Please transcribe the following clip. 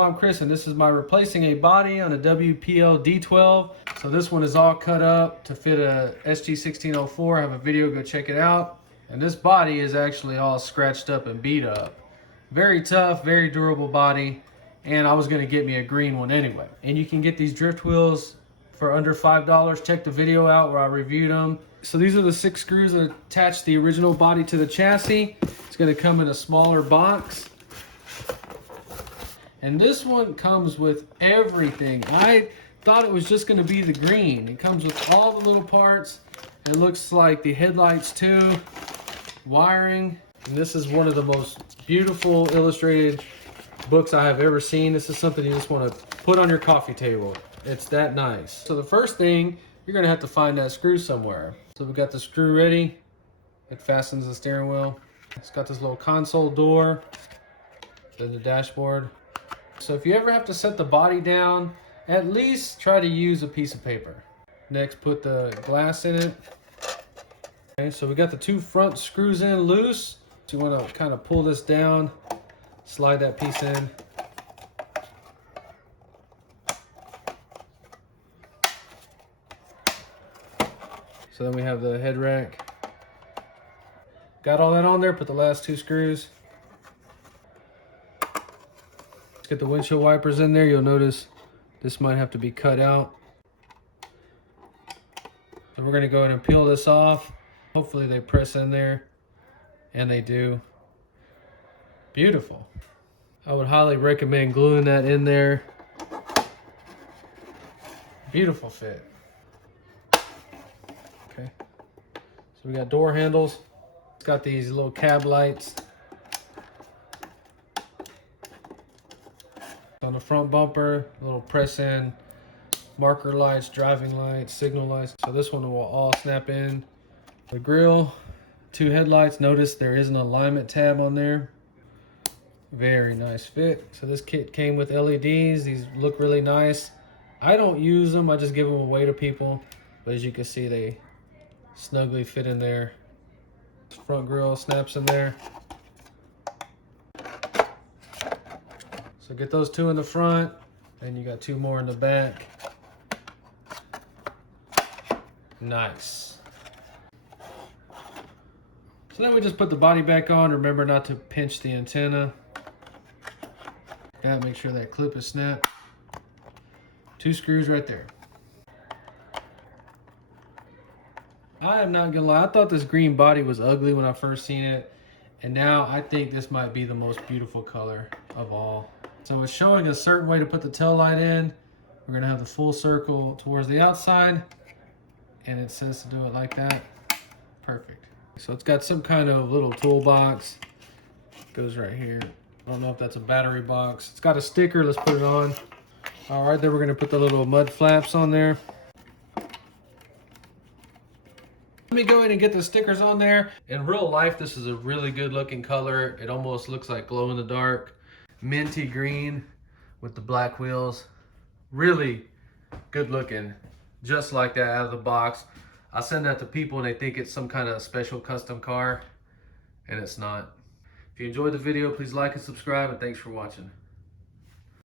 Hello, I'm Chris, and this is my replacing a body on a WPL D12. So this one is all cut up to fit a SG1604. I have a video, go check it out. And this body is actually all scratched up and beat up. Very tough, very durable body. And I was gonna get me a green one anyway. And you can get these drift wheels for under $5. Check the video out where I reviewed them. So these are the 6 screws that attach the original body to the chassis. It's gonna come in a smaller box. And this one comes with everything. I thought it was just gonna be the green. It comes with all the little parts. It looks like the headlights too, wiring. And this is one of the most beautiful illustrated books I have ever seen. This is something you just wanna put on your coffee table. It's that nice. So the first thing, you're gonna have to find that screw somewhere. So we got the screw ready. It fastens the steering wheel. It's got this little console door, then the dashboard. So if you ever have to set the body down, at least try to use a piece of paper. Next, put the glass in it. Okay, so we got the 2 front screws in loose. So you want to kind of pull this down, slide that piece in. So then we have the head rack. Got all that on there, put the last 2 screws. Get the windshield wipers in there. You'll notice this might have to be cut out. So we're going to go ahead and peel this off. Hopefully they press in there, and they do. Beautiful. I would highly recommend gluing that in there. Beautiful fit. Okay. So we got door handles. It's got these little cab lights. On the front bumper, little press-in marker lights, driving lights, signal lights. So this one will all snap in. The grille, 2 headlights. Notice there is an alignment tab on there. Very nice fit. So this kit came with LEDs. These look really nice. I don't use them. I just give them away to people. But as you can see, they snugly fit in there. Front grille snaps in there. So get those 2 in the front, and you got 2 more in the back. Nice. So then we just put the body back on. Remember not to pinch the antenna. Gotta make sure that clip is snapped. 2 screws right there. I am not gonna lie, I thought this green body was ugly when I first seen it, and now I think this might be the most beautiful color of all. So it's showing a certain way to put the tail light in. We're gonna have the full circle towards the outside, and it says to do it like that. Perfect. So it's got some kind of little toolbox. Goes right here. I don't know if that's a battery box. It's got a sticker, let's put it on. All right, then we're gonna put the little mud flaps on there. Let me go ahead and get the stickers on there. In real life, this is a really good looking color. It almost looks like glow in the dark. Minty green with the black wheels. Really good looking, just like that out of the box. I send that to people and they think it's some kind of special custom car, and it's not. If you enjoyed the video, please like and subscribe, and thanks for watching.